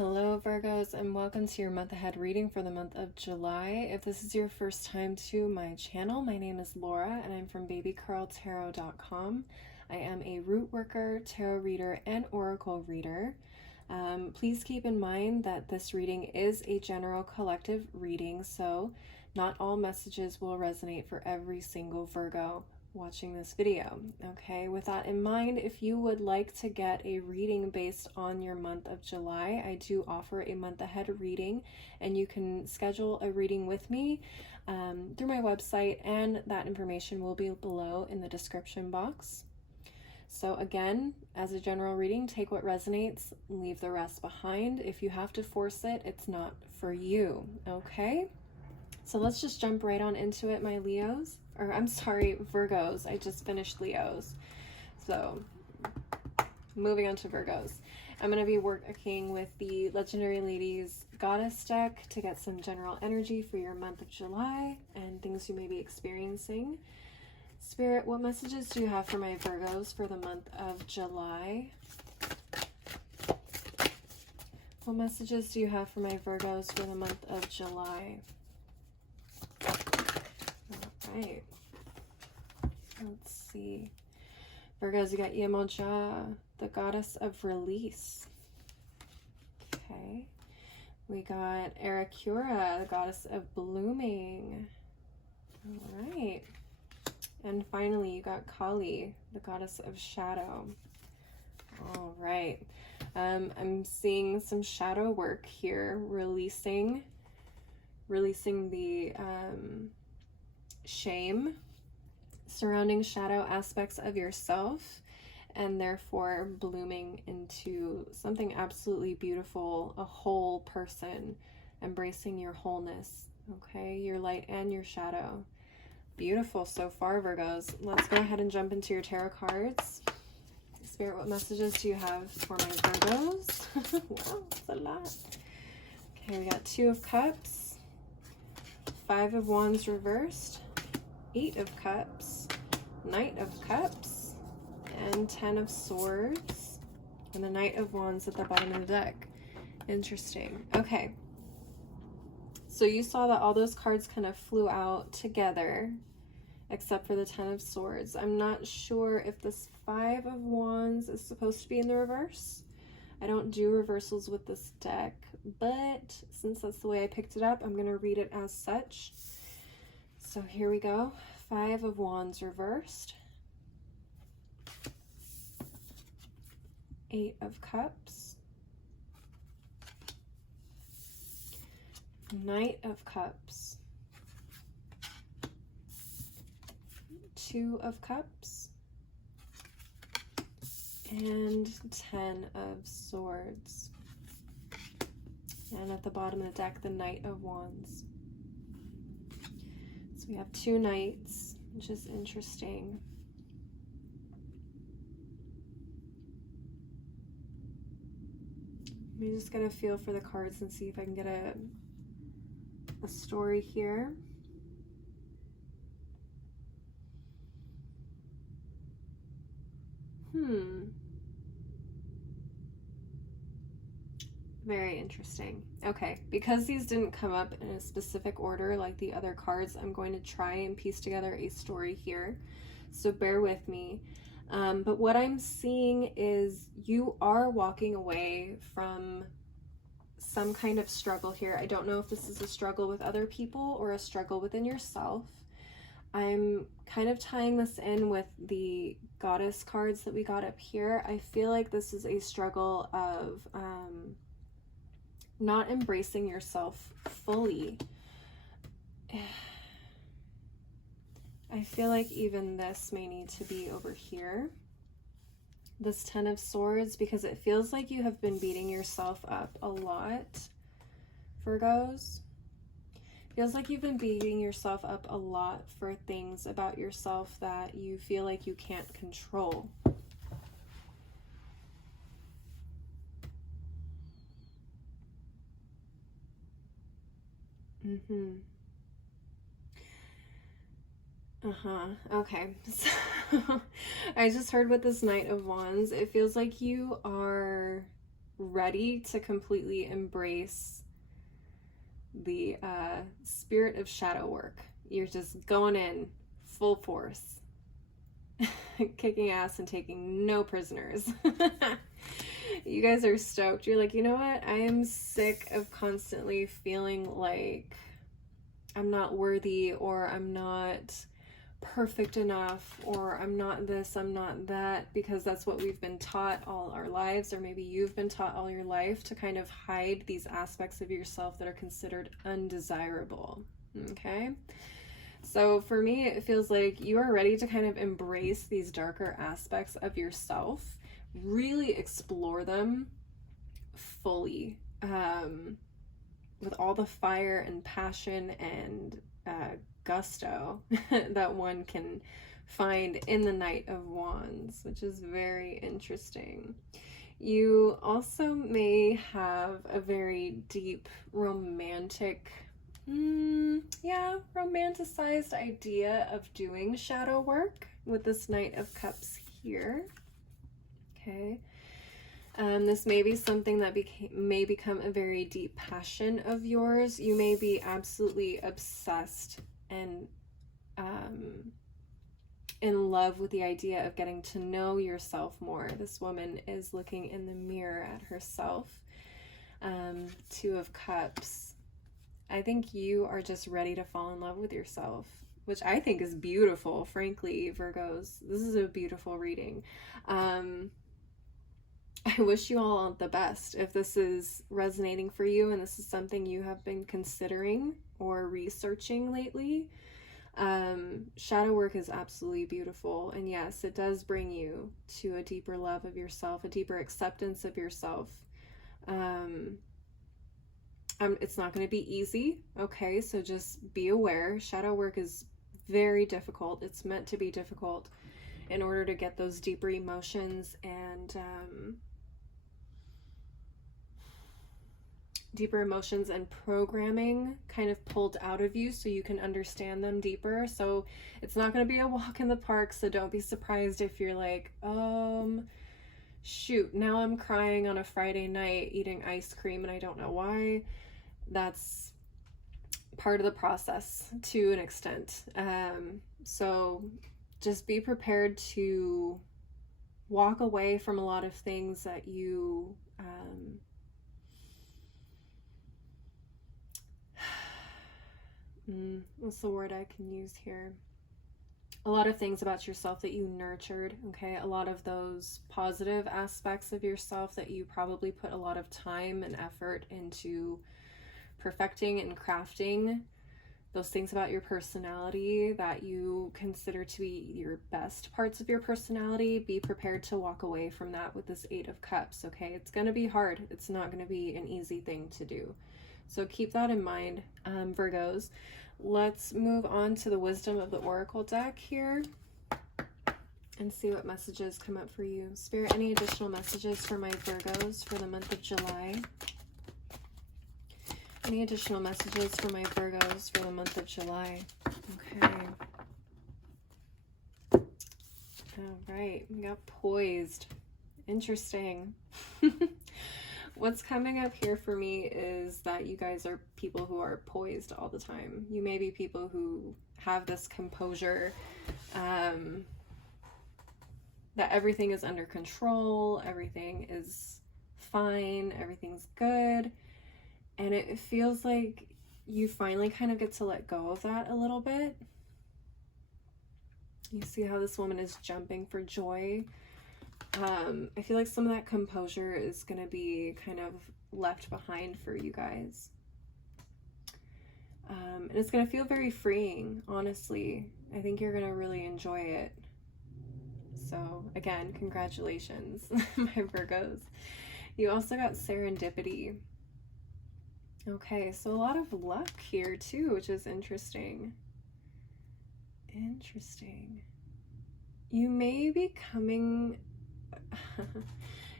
Hello Virgos, and welcome to your month ahead reading for the month of July. If this is your first time to my channel, my name is Laura and I'm from babycurltarot.com. I am a root worker, tarot reader, and oracle reader. Please keep in mind that this reading is a general collective reading, so not all messages will resonate for every single Virgo watching this video. Okay, with that in mind, if you would like to get a reading based on your month of July, I do offer a month ahead reading, and you can schedule a reading with me through my website, and that information will be below in the description box. So again, as a general reading, take what resonates, leave the rest behind. If you have to force it, it's not for you. Okay, so let's just jump right on into it, my Leos. Or I'm sorry, Virgos. I just finished Leos. So moving on to Virgos. I'm going to be working with the Legendary Ladies Goddess deck to get some general energy for your month of July and things you may be experiencing. Spirit, what messages do you have for my Virgos for the month of July? What messages do you have for my Virgos for the month of July? Right. Let's see. Virgos, you got Iemoja, the goddess of release. Okay. We got Arakura, the goddess of blooming. All right. And finally, you got Kali, the goddess of shadow. All right. I'm seeing some shadow work here, releasing the shame surrounding shadow aspects of yourself, and therefore blooming into something absolutely beautiful, a whole person, embracing your wholeness, okay, your light and your shadow. Beautiful so far, Virgos. Let's go ahead and jump into your tarot cards. Spirit, what messages do you have for my Virgos? Wow, that's a lot. Okay, we got Two of Cups, Five of Wands reversed, Eight of Cups, Knight of Cups, and 10 of Swords, and the Knight of Wands at the bottom of the deck. Interesting. Okay. So you saw that all those cards kind of flew out together, except for the 10 of Swords. I'm not sure if this Five of Wands is supposed to be in the reverse. I don't do reversals with this deck, but since that's the way I picked it up, I'm going to read it as such. So here we go. Five of Wands reversed. Eight of Cups. Knight of Cups. Two of Cups. And 10 of Swords. And at the bottom of the deck, the Knight of Wands. So we have two knights, which is interesting. I'm just going to feel for the cards and see if I can get a story here. Very interesting. Okay, because these didn't come up in a specific order like the other cards, I'm going to try and piece together a story here. So bear with me. But what I'm seeing is you are walking away from some kind of struggle here. I don't know if this is a struggle with other people or a struggle within yourself. I'm kind of tying this in with the goddess cards that we got up here. I feel like this is a struggle of not embracing yourself fully. I feel like even this may need to be over here. This 10 of Swords, because it feels like you have been beating yourself up a lot, Virgos. Feels like you've been beating yourself up a lot for things about yourself that you feel like you can't control. Okay, so I just heard with this Knight of Wands, it feels like you are ready to completely embrace the spirit of shadow work. You're just going in full force, kicking ass and taking no prisoners. You guys are stoked. You're like, you know what? I am sick of constantly feeling like I'm not worthy, or I'm not perfect enough, or I'm not this, I'm not that, because that's what we've been taught all our lives, or maybe you've been taught all your life to kind of hide these aspects of yourself that are considered undesirable. Okay? So for me, it feels like you are ready to kind of embrace these darker aspects of yourself, really explore them fully, with all the fire and passion and gusto that one can find in the Knight of Wands, which is very interesting. You also may have a very deep romantic, romanticized idea of doing shadow work with this Knight of Cups here. Okay. This may be something that may become a very deep passion of yours. You may be absolutely obsessed and in love with the idea of getting to know yourself more. This woman is looking in the mirror at herself. Two of Cups. I think you are just ready to fall in love with yourself, which I think is beautiful, frankly, Virgos. This is a beautiful reading. I wish you all the best. If this is resonating for you and this is something you have been considering or researching lately, shadow work is absolutely beautiful. And yes, it does bring you to a deeper love of yourself, a deeper acceptance of yourself. It's not going to be easy, okay? So just be aware. Shadow work is very difficult. It's meant to be difficult in order to get those deeper emotions and programming kind of pulled out of you so you can understand them deeper. So it's not going to be a walk in the park, so don't be surprised if you're like, shoot, now I'm crying on a Friday night eating ice cream and I don't know why. That's part of the process to an extent. So just be prepared to walk away from a lot of things that you what's the word I can use here? A lot of things about yourself that you nurtured, okay? A lot of those positive aspects of yourself that you probably put a lot of time and effort into perfecting and crafting. Those things about your personality that you consider to be your best parts of your personality, be prepared to walk away from that with this Eight of Cups, okay? It's going to be hard. It's not going to be an easy thing to do. So keep that in mind, Virgos. Let's move on to the Wisdom of the Oracle deck here and see what messages come up for you. Spirit, any additional messages for my Virgos for the month of July? Any additional messages for my Virgos for the month of July? Okay. All right, we got poised. Interesting. What's coming up here for me is that you guys are people who are poised all the time. You may be people who have this composure, that everything is under control, everything is fine, everything's good. And it feels like you finally kind of get to let go of that a little bit. You see how this woman is jumping for joy. I feel like some of that composure is going to be kind of left behind for you guys. And it's going to feel very freeing, honestly. I think you're going to really enjoy it. So, again, congratulations, my Virgos. You also got serendipity. Okay, so a lot of luck here too, which is interesting. Interesting. You may be coming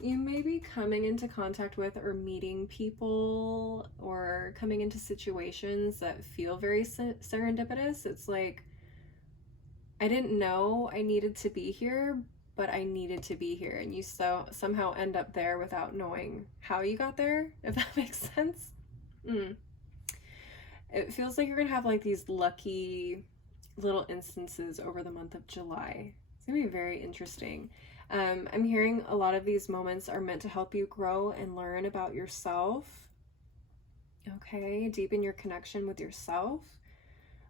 into contact with or meeting people or coming into situations that feel very serendipitous. It's like, I didn't know I needed to be here, but I needed to be here, and you somehow end up there without knowing how you got there, if that makes sense. It feels like you're gonna have like these lucky little instances over the month of July. It's gonna be very interesting. I'm hearing a lot of these moments are meant to help you grow and learn about yourself. Okay, deepen your connection with yourself.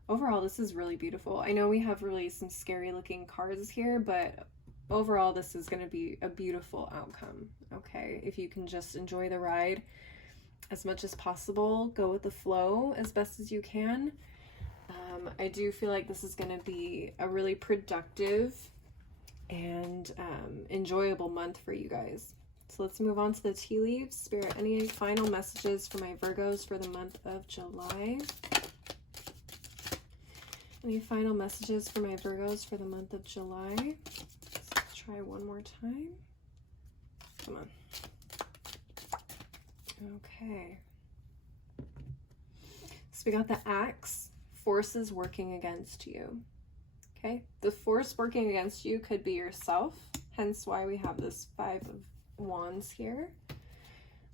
Overall, this is really beautiful. I know we have really some scary looking cards here, but overall, this is going to be a beautiful outcome. Okay, if you can just enjoy the ride as much as possible, go with the flow as best as you can. I do feel like this is going to be a really productive and enjoyable month for you guys. So let's move on to the tea leaves. Spirit, any final messages for my Virgos for the month of July? Any final messages for my Virgos for the month of July? Let's try one more time. Come on. Okay. So we got the Axe, forces working against you. Okay, the force working against you could be yourself, hence why we have this 5 of Wands here.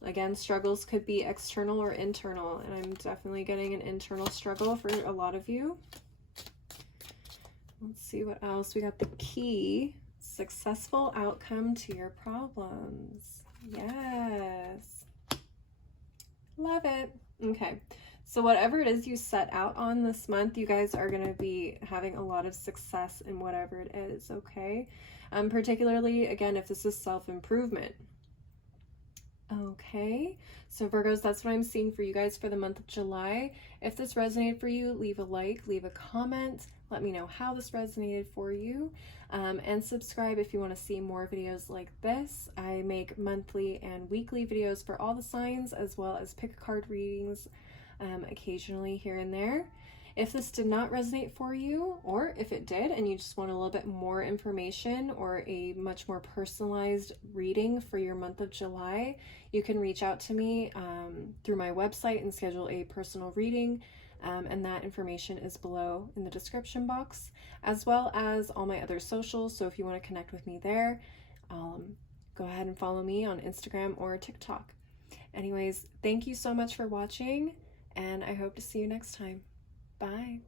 Again, struggles could be external or internal, and I'm definitely getting an internal struggle for a lot of you. Let's see what else. We got the key, successful outcome to your problems. Yes. Love it. Okay. So whatever it is you set out on this month, you guys are going to be having a lot of success in whatever it is, okay? Particularly, again, if this is self-improvement. Okay, so Virgos, that's what I'm seeing for you guys for the month of July. If this resonated for you, leave a like, leave a comment. Let me know how this resonated for you. And subscribe if you want to see more videos like this. I make monthly and weekly videos for all the signs, as well as pick a card readings occasionally here and there. If this did not resonate for you, or if it did and you just want a little bit more information or a much more personalized reading for your month of July, you can reach out to me through my website and schedule a personal reading. And that information is below in the description box, as well as all my other socials. So if you want to connect with me there, go ahead and follow me on Instagram or TikTok. Anyways, thank you so much for watching, and I hope to see you next time. Bye.